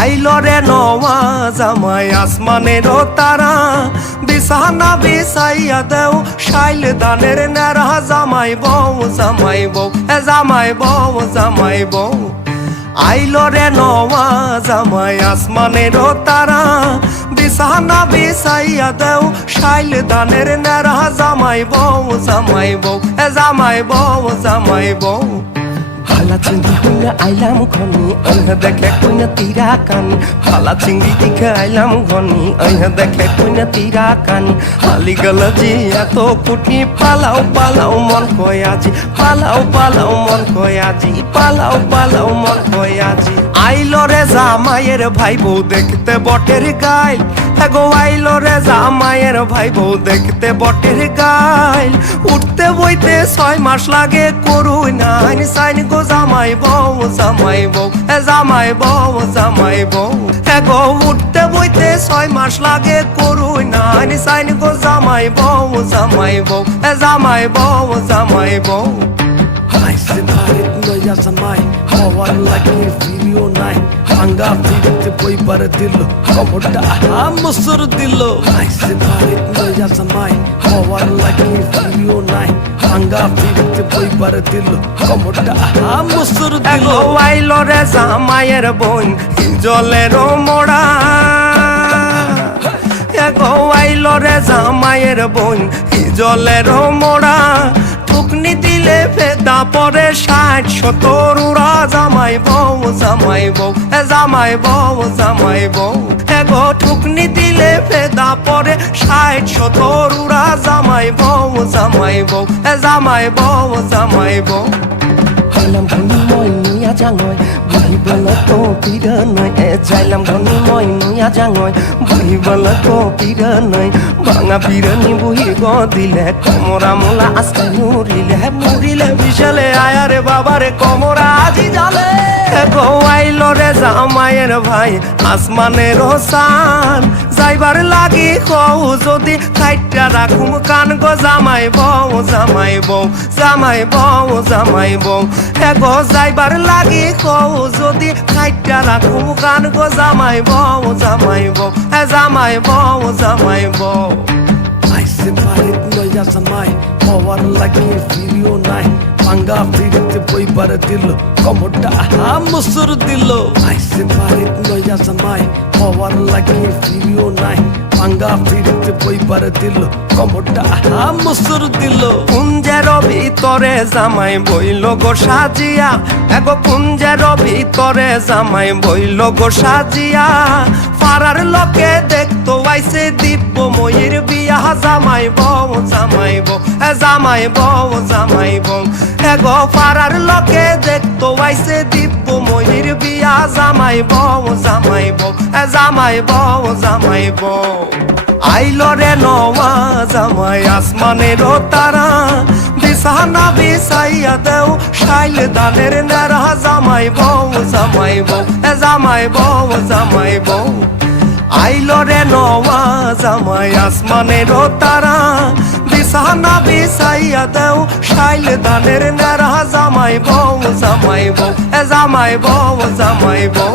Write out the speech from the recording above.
আইলো রে নওয়া জামাই আসমানের তারা বিছানা বিছাইয়া দেও শাইল দানের নেরা জামাই বউ জামাই বউ জামাই বউ জামাই বউ আইলো রে নওয়া জামাই আসমানের তারা বিছানা বিছাইয়া দেও শাইল দানের নেরা জামাই বউ জামাই বউ জামাই বউ জামাই বউ ভালা চিংড়ি কইনা আইলাম ঘনি অইনা দেখে কইনা তীরা কানি ভালা চিংড়ি দেখে আইলাম ঘনি অইনা দেখে কইনা তীরা কানি হালি গেল জি এত কুটি পালাও পালাও মন কয় আজি পালাও পালাও মন কয় আজি পালাও পালাও মন কয় আজি আইলো রে জামাইয়ের ভাই বউ দেখতে বটের গাইল গো আইলো রে জামাইয়ের ভাই বউ দেখতে বটের গাইল উঠতে বইতে 6 মাস লাগে করুই নাই সাইন গো জামাই বউ জামাই বউ জামাই বউ জামাই বউ গো উঠতে বইতে 6 মাস লাগে করুই নাই সাইন গো জামাই বউ জামাই বউ জামাই বউ জামাই বউ আইসে ভারত নয়া জামাই হওয়ার লাগে ভিডিও নাই ভাঙ্গা ফিরতে বইবার দিল কমরটা আমসর দিল আইসে ভারত নয়া জামাই হওয়ার লাগে ভিডিও নাই ভাঙ্গা ফিরতে বইবার দিল কমরটা আমসর দিল গো আইলো রে জামাইয়ের বোন জলের মোড়া গো আইলো রে জামাইয়ের বোন জলের মোড়া টুকনি দিলে ফেদা পরে 60-70 উড়া জামাই বউ জামাই বউ জামাই বউ জামাই বউ গো টুকনি দিলে ফেদা পরে 60-70 উড়া জামাই বউ জামাই বউ জামাই বউ জামাই বউ Jailam goni moi nuya jangoy bui bala ko piranoi jailam goni moi nuya jangoy bui bala ko piranoi banga pirani bui go dile komora mola aska murile bishale aya re baba re komora aji jale গো আইলো রে জামাইয়ের ভাই আসমানের সান যাইবার লাগি কও যদি কাইটা রাখুম কান গো জামাই বউ জামাই বউ জামাই বউ জামাই বউ গো যাইবার লাগি কও যদি কাইটা রাখুম কান গো জামাই বউ জামাই বউ জামাই বউ জামাই বউ আইসে ভারত নয়া জামাই হওয়ার লাগে ভিডিও নাই ভাঙ্গা ফিরতে বইবার দিল কমরটা আমসর দিল আইসে ভারত নয়া জামাই হওয়ার লাগে ভিডিও নাই ভাঙ্গা ফিরতে বইবার দিল কমরটা আমসর দিল পুঞ্জের ভিতরে জামাই বইল গো সাজিয়া এগো পুঞ্জের ভিতরে জামাই বইল গো সাজিয়া পাড়ার লোকে দেখতো আইসে দিব্য ময়ূর বিয়া জামাই বউ জামাই বউ জামাই বউ জামাই বউ এগো পাড়ার লোকে দেখতো আইসে দিব্য ময়ূর বিয়া জামাই বউ জামাই বউ জামাই বউ জামাই বউ আইলো রে নওয়া জামাই আসমানের তারা বিছানা বিছাইয়া দেও শাইল দানের নেরা জামাই বউ জামাই বউ জামাই বউ জামাই বউ আইলো রে নওয়া জামাই আসমানের তারা বিছানা বিছাইয়া দেও শাইল দানের নেরা জামাই বউ জামাই বউ জামাই বউ জামাই বউ